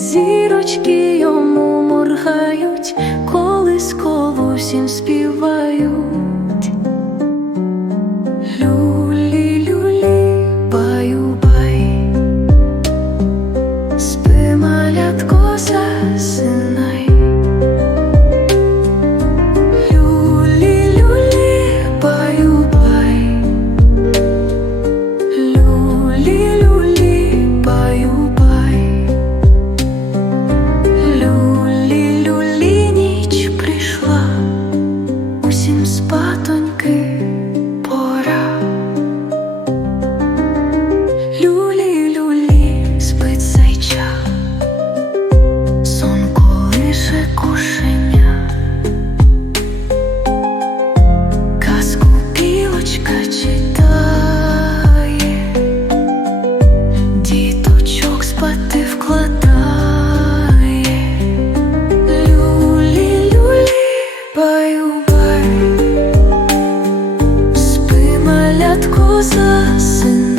зірочки йому моргають, колись колосім співають. useless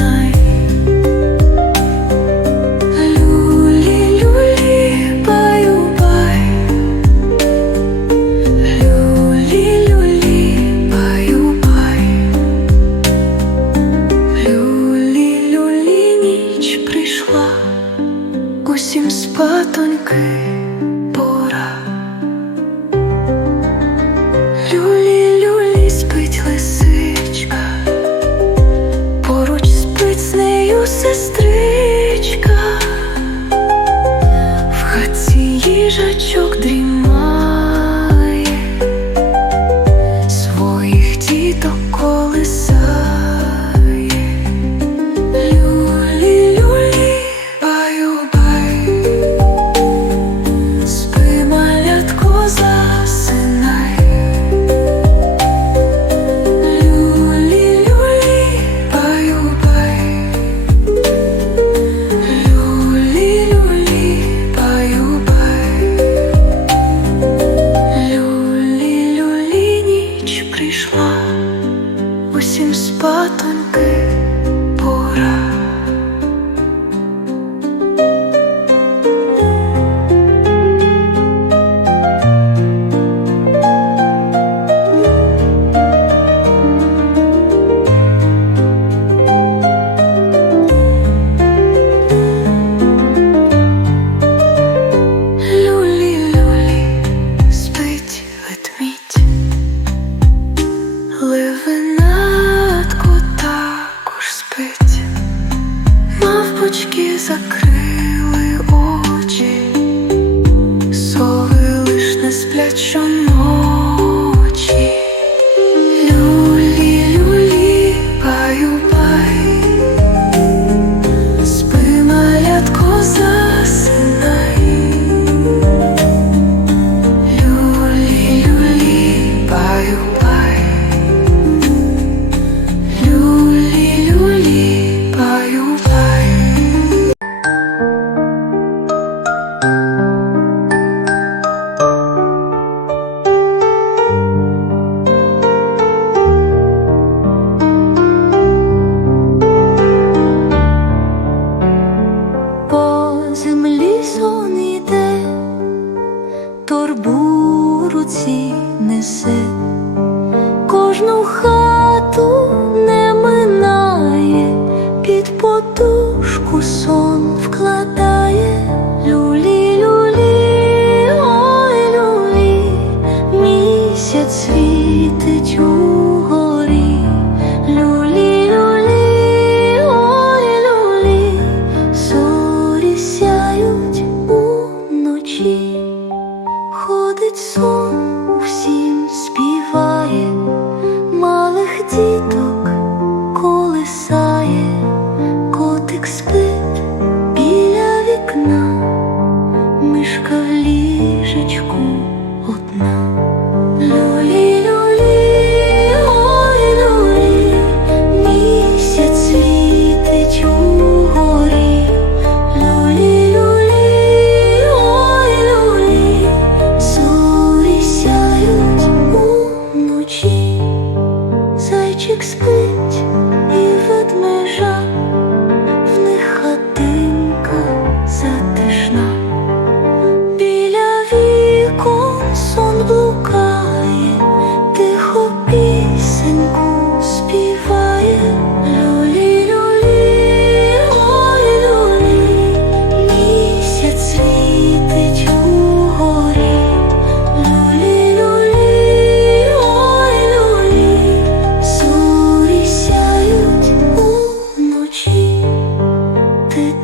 地球作 кожну хату не минає, під потушку сон вкладає люлі, люлі, ой люлі, місяць світить у горі, люлі, люлі, ой люлі, зорі сяють уночі, ходить сон у всі.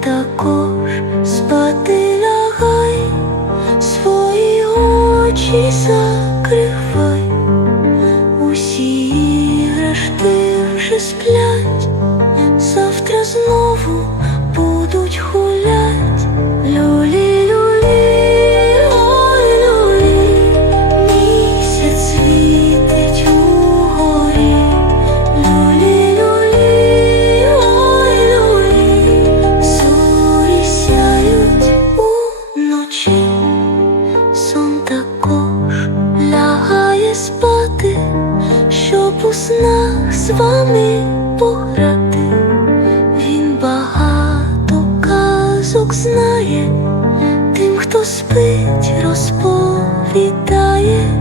також спати лягай, свої очі закривай, усі іграшки вже сплять, завтра знову. З вами пограти. Він багато казок знає, тим, хто спить, розповідає.